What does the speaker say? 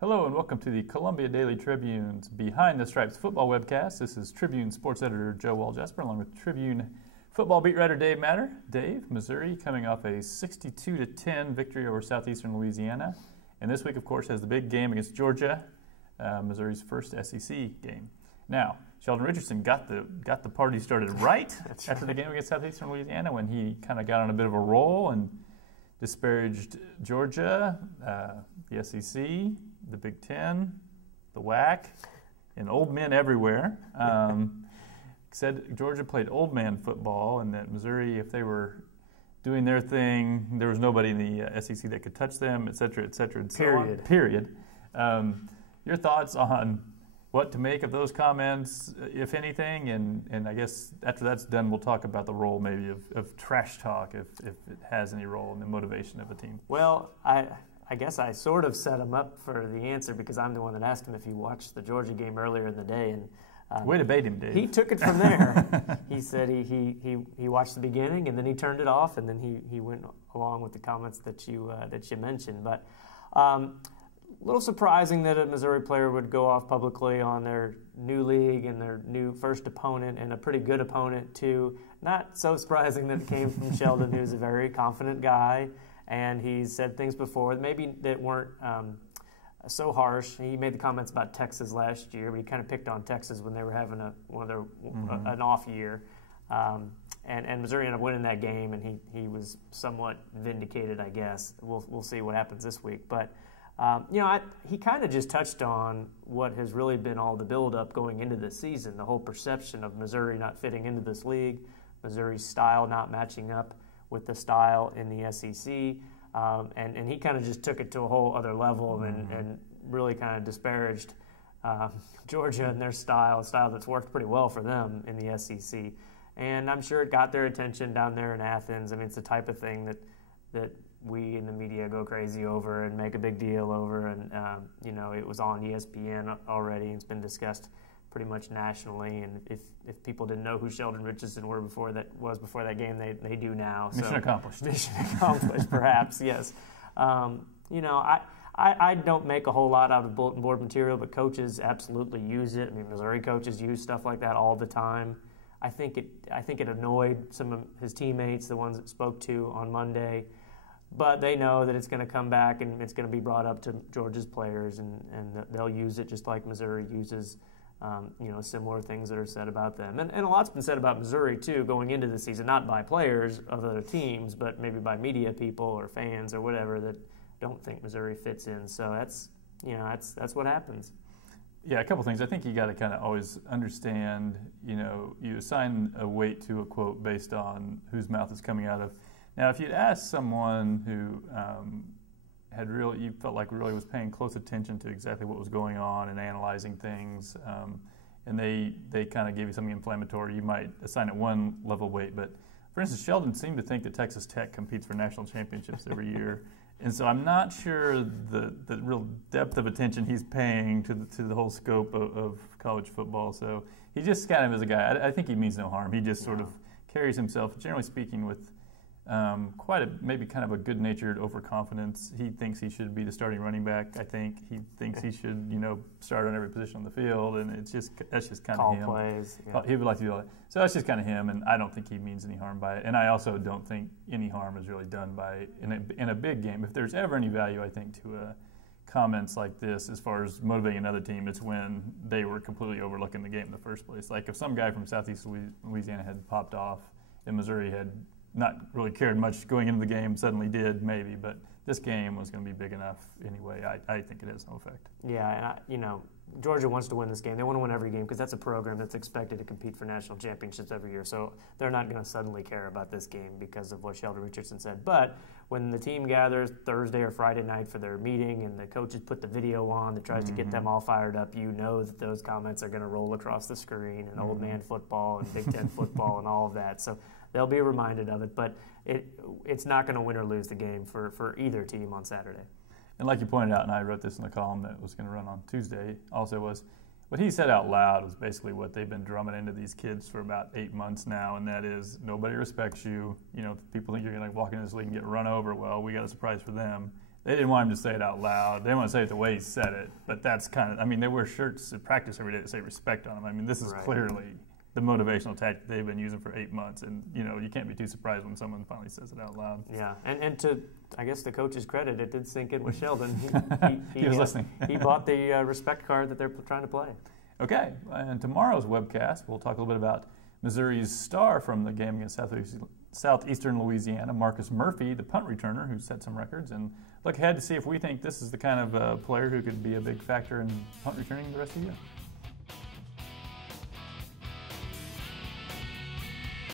Hello and welcome to the Columbia Daily Tribune's Behind the Stripes football webcast. This is Tribune sports editor Joe Walljasper along with Tribune football beat writer Dave Matter. Dave, Missouri coming off a 62-10 victory over Southeastern Louisiana. And this week, of course, has the big game against Georgia, Missouri's first SEC game. Now, Sheldon Richardson got the party started right after the game against Southeastern Louisiana when he kind of got on a bit of a roll and disparaged Georgia, the SEC, the Big Ten, the WAC, and old men everywhere. Said Georgia played old man football and that Missouri, if they were doing their thing, there was nobody in the SEC that could touch them, et cetera, et cetera, and so on. Period. Your thoughts on what to make of those comments, if anything, and I guess after that's done, we'll talk about the role maybe of trash talk, if it has any role in the motivation of a team. Well, I guess I sort of set him up for the answer because I'm the one that asked him if he watched the Georgia game earlier in the day, and way to bait him, Dave. He took it from there. He said he watched the beginning and then he turned it off, and then he went along with the comments that you mentioned, but. A little surprising that a Missouri player would go off publicly on their new league and their new first opponent, and a pretty good opponent too. Not so surprising that it came from Sheldon, who's a very confident guy, and he's said things before maybe that weren't so harsh. He made the comments about Texas last year, but he kind of picked on Texas when they were having an off year. And Missouri ended up winning that game, and he was somewhat vindicated, I guess. We'll see what happens this week, but. He kind of just touched on what has really been all the buildup going into this season, the whole perception of Missouri not fitting into this league, Missouri's style not matching up with the style in the SEC, and he kind of just took it to a whole other level and really kind of disparaged Georgia and their style that's worked pretty well for them in the SEC. And I'm sure it got their attention down there in Athens. I mean, it's the type of thing that we in the media go crazy over and make a big deal over, and it was on ESPN already, and it's been discussed pretty much nationally. And if people didn't know who Sheldon Richardson was before that game, they do now. Mission accomplished. Mission accomplished, perhaps. Yes. I don't make a whole lot out of bulletin board material, but coaches absolutely use it. I mean, Missouri coaches use stuff like that all the time. I think it annoyed some of his teammates, the ones that spoke to on Monday. But they know that it's going to come back and it's going to be brought up to Georgia's players, and they'll use it just like Missouri uses, similar things that are said about them. And a lot's been said about Missouri, too, going into the season, not by players of other teams, but maybe by media people or fans or whatever that don't think Missouri fits in. So that's what happens. Yeah, a couple things. I think you got to kind of always understand, you assign a weight to a quote based on whose mouth it's coming out of. Now, if you'd asked someone who you felt like really was paying close attention to exactly what was going on and analyzing things, and they kind of gave you something inflammatory, you might assign it one level weight. But, for instance, Sheldon seemed to think that Texas Tech competes for national championships every year. And so I'm not sure the real depth of attention he's paying to the whole scope of college football. So he just kind of is a guy. I think he means no harm. He just sort of carries himself, generally speaking, with maybe kind of a good-natured overconfidence. He thinks he should be the starting running back. I think he thinks he should, start on every position on the field, and that's just kind of him. Call plays. Yeah. He would like to do all that. So that's just kind of him, and I don't think he means any harm by it. And I also don't think any harm is really done by in a big game. If there's ever any value, I think, to comments like this as far as motivating another team, it's when they were completely overlooking the game in the first place. Like if some guy from Southeast Louisiana had popped off and Missouri had not really cared much going into the game, suddenly did, maybe, but this game was going to be big enough anyway. I think it has no effect. Yeah, and Georgia wants to win this game. They want to win every game because that's a program that's expected to compete for national championships every year. So they're not going to suddenly care about this game because of what Sheldon Richardson said. But when the team gathers Thursday or Friday night for their meeting and the coaches put the video on that tries to get them all fired up, you know that those comments are going to roll across the screen, and old man football and Big Ten football and all of that. So they'll be reminded of it, but it's not going to win or lose the game for either team on Saturday. And like you pointed out, and I wrote this in the column that was going to run on Tuesday, also was what he said out loud was basically what they've been drumming into these kids for about 8 months now, and that is nobody respects you. People think you're going to walk into this league and get run over. Well, we got a surprise for them. They didn't want him to say it out loud. They didn't want to say it the way he said it. But that's kind of, I mean, they wear shirts at practice every day that say respect on them. I mean, this is clearly the motivational tactic they've been using for 8 months. And, you know, you can't be too surprised when someone finally says it out loud. Yeah, and to, I guess, the coach's credit, it did sink in with Sheldon. He was listening. He bought the respect card that they're trying to play. Okay, and tomorrow's webcast, we'll talk a little bit about Missouri's star from the game against Southeastern Louisiana, Marcus Murphy, the punt returner who set some records, and look ahead to see if we think this is the kind of player who could be a big factor in punt returning the rest of the year.